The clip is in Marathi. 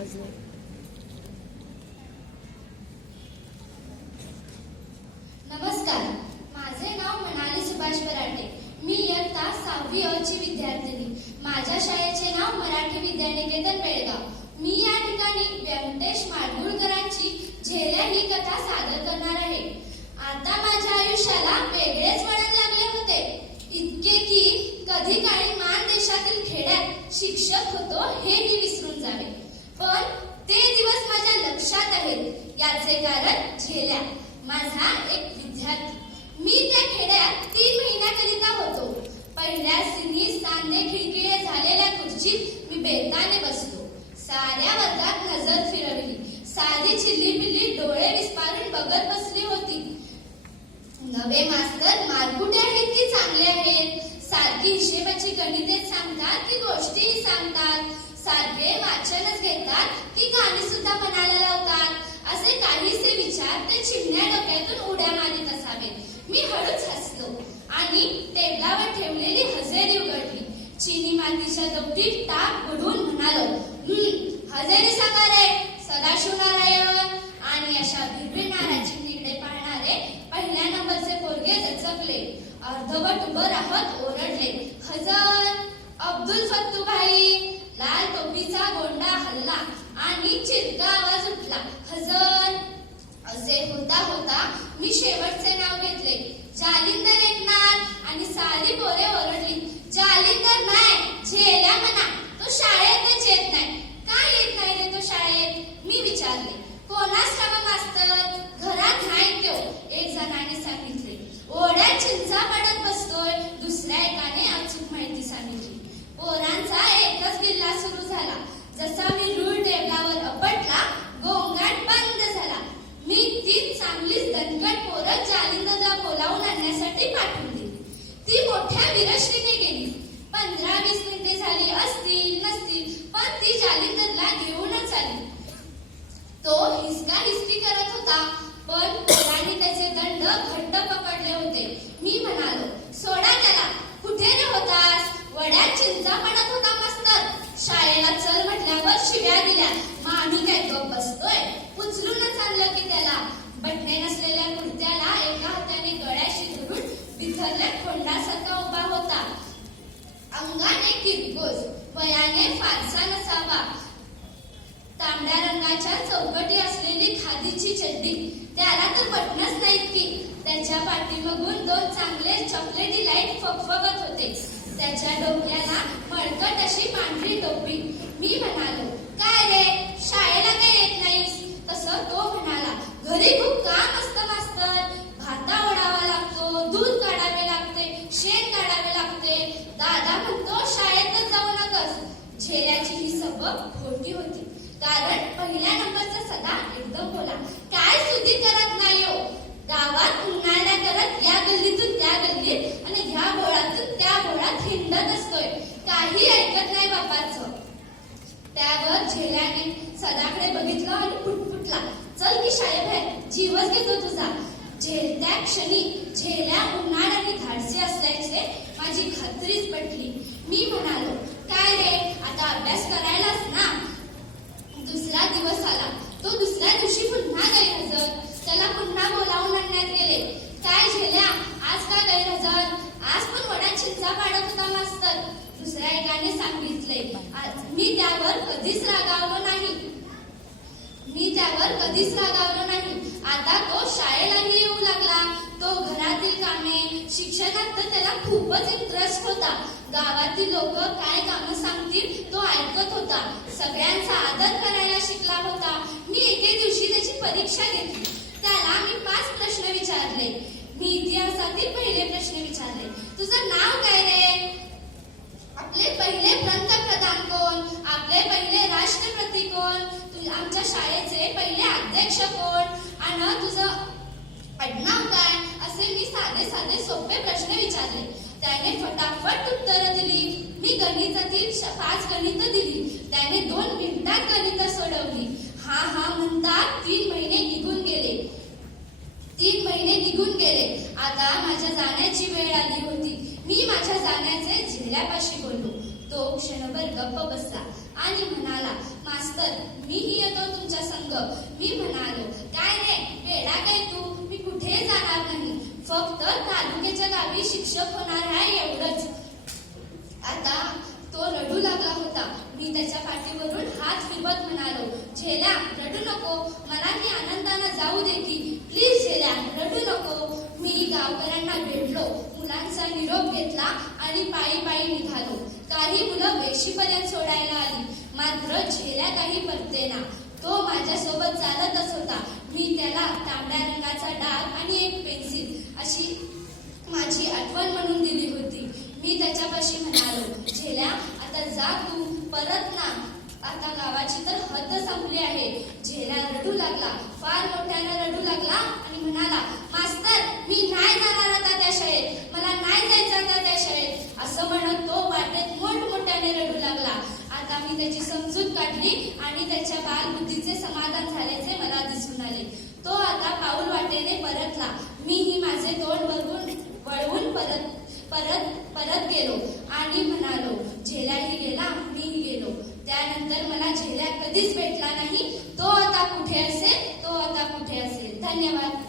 आवाज नाही. नमस्कार, माझे नाव मनाली सुभाष बराटे. मी इयत्ता 6वी अ ची विद्यार्थिनी. माझ्या शाळेचे नाव मराठी विद्यानिकेतन बेळगाव. मी या ठिकाणी व्यंकटेश माडगुळकरांची झेल्या ही कथा सादर करणार आहे. आता माझ्या आयुष्याला वेगळेच वळण लागले होते, इतके की कधी काळी मान देशातील खेड्यात शिक्षक होतो हेही विसरून जावे. पण ते दिवस माझ्या लक्षात आहेत. याचे कारण झेल्या, माझा एक विद्यार्थी. मी त्या खेड्यात 3 महिन्याकरिता होतो. पहिल्या सिनी सांधे खिळखिळे झालेल्या खुर्चीत मी बेताने बसलो. साऱ्या वर्गात नजर फिरवली. साधी चिल्ली पिल्ली डोळे विस्पारून बघत बसली होती. नवे मास्तर मारकुटे आहेत की चांगले आहेत? सारखी हिशेबाची गणिते सांगतात की गोष्टी सांगतात? सारखे वाचनच घेतात की गाणी सुद्धा म्हणायला लावतात? असे काहीसे विचार ते चिमण्या डोक्यातून उड्या मारीत असावेत. मी हळूच हसलो आणि टेबलावर ठेवलेली हजेरी उघडली. चिनी मातीच्या दौडीत टाक बुडवून म्हणालो, हजेरी सांगा रे सदाशिव नारायण. आणि अशा भिरभिरणाऱ्या चिमणीकडे पाहणारे पहिल्या नंबरचे पोरगे दचकले. अर्धवट उभं राहत ओरडले, हजर. अब्दुल फत्तू भाई. लाल टोपीचा गोंडा हल्ला आणि चिरका आवाज उठला, हजर. असे होता होता मी शेवटचे नाव घेतले, जालिंदर एकनाथ. आणि सारी पोरे ओरडली, जालिंदर नाही, झेल्या म्हणा. तो शाळेतच येत नाही. का येत नाही रे तो शाळेत? मी विचारले. कोणास ठाऊक मास्तर, घरात नाही तो, एक जणाने सांगितले. ओढ्यात चिंचा पडत बसतोय, दुसऱ्या एकाने अचूक माहिती सांगितली. पोरांचा एकच गिल्ला सुरू झाला. जसा मी रूळ टेबलावर आपटला, गोंगाट बंद झाला. मी 3 चांगलीच दणकट पोरं जालिंदरला बोलावून आणण्यासाठी पाठवून दिली. ती मोठ्या विरश्रीने गेली. 15-20 मिनिटे झाली असतील नसतील, पण ती जालिंदरला घेऊनच आली. तो हिसका हिसकी करत होता, पण पोरांनी त्याचे दंड घट्ट पकडले होते. मी म्हणालो, सोडा त्याला. कुठे रे होतास? वड्यात चिंचा पडत होता मास्तर. शाळेला चल म्हटल्यावर शिव्या दिल्या. मग आम्ही काय गप बसतोय? उचलूनच आणलं की त्याला. बटणे नसलेल्या कुर्त्याला एका हाताने गळ्याशी धरून बिथरल्या खोंडासारखा उभा होता. अंगाने किरकोस, वयाने फारसा नसावा. तांबड्या रंगाच्या चौकटी असलेली खादीची चड्डी, त्याला तर बटणच नाहीत की. त्याच्या पाठीमागून 2 चांगले चॉकलेटी लाईट फगफगत होते. त्याच्या डोक्याला मळकट अशी पांढरी टोपी. मी म्हणालो, काय रे शाळेला काय येत नाहीस? तसं तो म्हणाला, घरी खूप काम असतं मास्तर. भाता ओढावा लागतो, दूध काढावे लागते, शेण काढावे लागते. दादा म्हणतो शाळेतच जाऊ नकस. झेल्याची ही सबब खोटी होती, कारण पहिल्या नंबरचा सदा एकदम बोला, काय सुधी करत नाही हो. गावात उन्हाळ्या करत या गल्लीतून त्या गल्लीत आणि ह्या बोळातून त्या बोळात हिंडत असतोय. काही ऐकत नाही बापाचं. त्यावर झेल्याने सदाकडे बघितलं आणि फुटफुटला, चल की शाळेबाहेर, जीवच घेतो तुझा. झेलत्या क्षणी झेल्या उन्हाळ आणि धाडसी असल्याचे माझी खात्रीच पटली. मी म्हणालो, काय रे आता अभ्यास करायलाच ना. दुसरा दिवस आला. तो दुसऱ्या दिवशी पुन्हा गैरहजर. त्याला पुन्हा बोलावून आणण्यात गेले. काय झेल्या, आज का गैरहजर? आज पण वड्यात चिंचा पाडत होता मास्तर. दुसऱ्या एकाने सांगितले. मी त्यावर कधीच रागावलो नाही. आता तो शाळेलाही येऊ लागला. तो घरातील कामे, शिक्षणात तर त्याला खूपच इंटरेस्ट होता. गावातील लोक काय कामं सांगतील तो ऐकत होता. सगळ्यांचा आदर करायला शिकला होता. मी एके दिवशी त्याची परीक्षा घेतली. त्याला मी 5 प्रश्न विचारले. मी इतिहासातील पहिले प्रश्न विचारले, तुझं नाव काय रे? आपले पहिले पंतप्रधान कोण? आपले पहिले राष्ट्रपती कोण? आमच्या शाळेचे पहिले अध्यक्ष कोण? आणि तुझं आडनाव काय? असे मी साधे सोपे प्रश्न विचारले. त्याने फटाफट उत्तरं दिली. मी गणितातील 5 गणितं दिली. त्याने 2 मिनिटात गणितं सोडवली. हा म्हणतात 3 महिने निघून गेले. आता माझ्या जाण्याची वेळ आली होती. मी माझ्या जाण्याचे झेल्यापाशी बोललो. तो क्षणभर गप्प बसला आणि म्हणाला, मास्तर मीही येतो तुमच्या संग. मी म्हणालो, काय रे वेडा काय तू, मी कुठेही जाणार नाही, फक्त तालुक्याच्या गावी शिक्षक होणार आहे एवढंच. आता तो रडू लागला होता. मी त्याच्या पाठीवरून हात फिरवत म्हणालो, झेल्या रडू नको, मला मी आनंदानं जाऊ दे की, प्लीज झेल्या रडू नको. मी गावकऱ्यांना भेटलो, मुलांचा निरोप घेतला आणि पायी पायी निघालो. काही मुलं वेशीपर्यंत सोडायला आली, मात्र झेल्या काही परतेना. तो माझ्यासोबत चालतच होता. मी त्याला तांबड्या रंगाचा डाग आणि एक पेन्सिल अशी माझी आठवण म्हणून दिली होती. मी त्याच्यापाशी म्हणालो, झेल्या आता जा तू, परत ना, आता गावाची तर हद्द संपली आहे. झेल्या रडू लागला, फार मोठ्याने रडू लागला आणि म्हणाला, मास्तर मी नाही जाणार आता त्या शाळेत, मला नाही जायचं आता त्या शाळेत. असं म्हणत तो वाटेत मोठमोठ्याने रडू लागला. आता मी त्याची समजूत काढली आणि त्याच्या बालबुद्धीचे समाधान झाल्याचे मला दिसून आले. तो आता पाऊल वाटेने परतला. मीही माझे तोंड वळवून परत गेलो आणि म्हणालो, झेल्याही गेला, मीही गेलो. त्यानंतर मला झेल्या कधीच भेटला नाही. तो आता कुठे असेल, धन्यवाद.